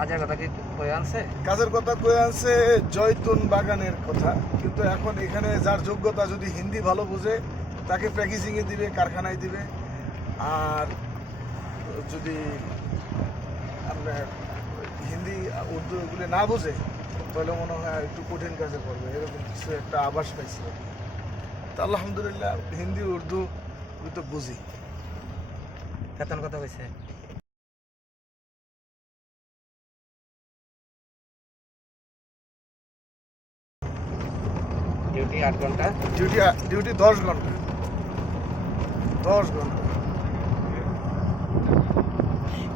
কাজের কথা কি কই আনছে? কাজের কথা কয়ে আছে জয়তুন বাগানের কথা। কিন্তু এখন এখানে যার যোগ্যতা যদি হিন্দি ভালো বুঝে তাকে প্যাকেজিংয়ে দিবে কারখানায় দিবে। আর যদি আপনার হিন্দি উর্দু এগুলি না বুঝে তাহলে মনে হয় একটু কঠিন কাজে করবে এরকম কিছু একটা আভাস পাইছিল তা আলহামদুলিল্লাহ হিন্দি উর্দু তো বুঝি। বেতন কত হয়েছে ডিউটি আট ঘণ্টা। ডিউটি ডিউটি দশ ঘণ্টা। দশ ঘণ্টা।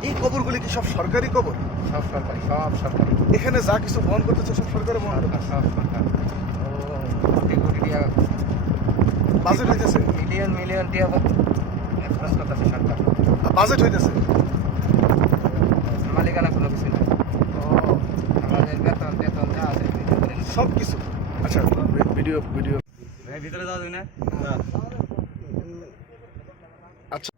এই কবরগুলি কি সব সরকারি কবর? সব সরকারি সব সরকারি। এখানে যা কিছু বহন করতেছে সব সরকারে বহন সব সরকার। কোটি কোটি টাকা বাজেট হইতেছে? মিলিয়ন মিলিয়ন টাকা খরচ করতেছে সরকার। বাজেট হইতেছে? মালিকানা কোনো কিছু না আমাদের বেতন বেতন যা আছে সব কিছু আচ্ছা ভিডিও ভিডিও ভাই ভিতরে যাওয়া যাবে না আচ্ছা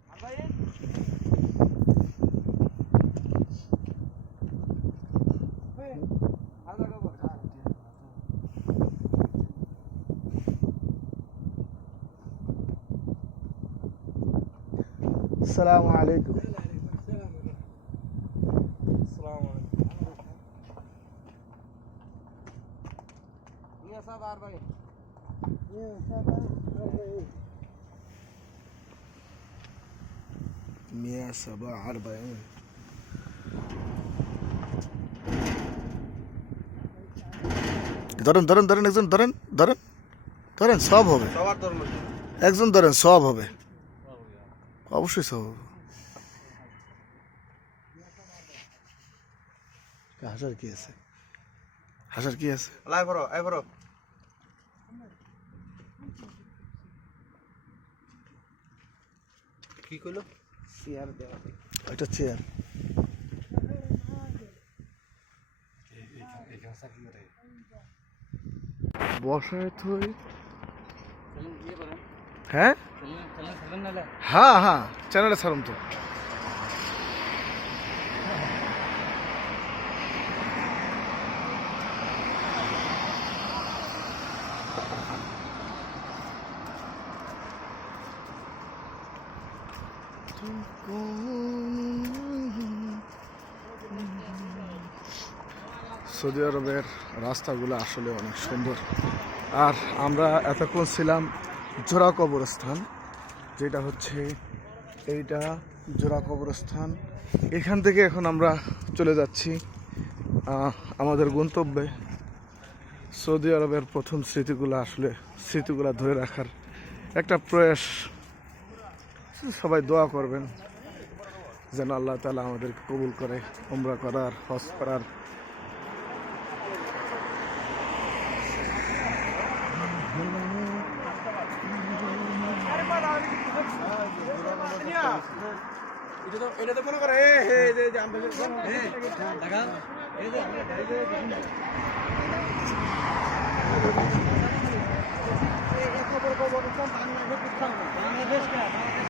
আসসালামু আলাইকুম নিয়ে সব আর ভাই মিয়া সাবা ধরেন ধরেন ধরেন একজন ধরেন ধরেন ধরেন সব হবে। একজন ধরেন সব হবে। অবশ্যই সব হবে। হাসার কি আছে? হাসার কি আছে? লাই বড় আই বড় কি কইলো? চেয়ার দেওয়া। চেয়ার। বসায় থই। হ্যাঁ? হ্যাঁ হ্যাঁ চ্যানেলে ছাড়ুন তো। সৌদি আরবের রাস্তাগুলো আসলে অনেক সুন্দর। আর আমরা এতক্ষণ ছিলাম জোড়া কবরস্থান, যেটা হচ্ছে এইটা জোড়া কবরস্থান। এখান থেকে এখন আমরা চলে যাচ্ছি আমাদের গন্তব্যে। সৌদি আরবের প্রথম স্মৃতিগুলো আসলে স্মৃতিগুলো ধরে রাখার একটা প্রয়াস সবাই দোয়া করবেন যেন আল্লাহ তালা আমাদের কবুল করে উমরা করার হজ করার। বাংলাদেশ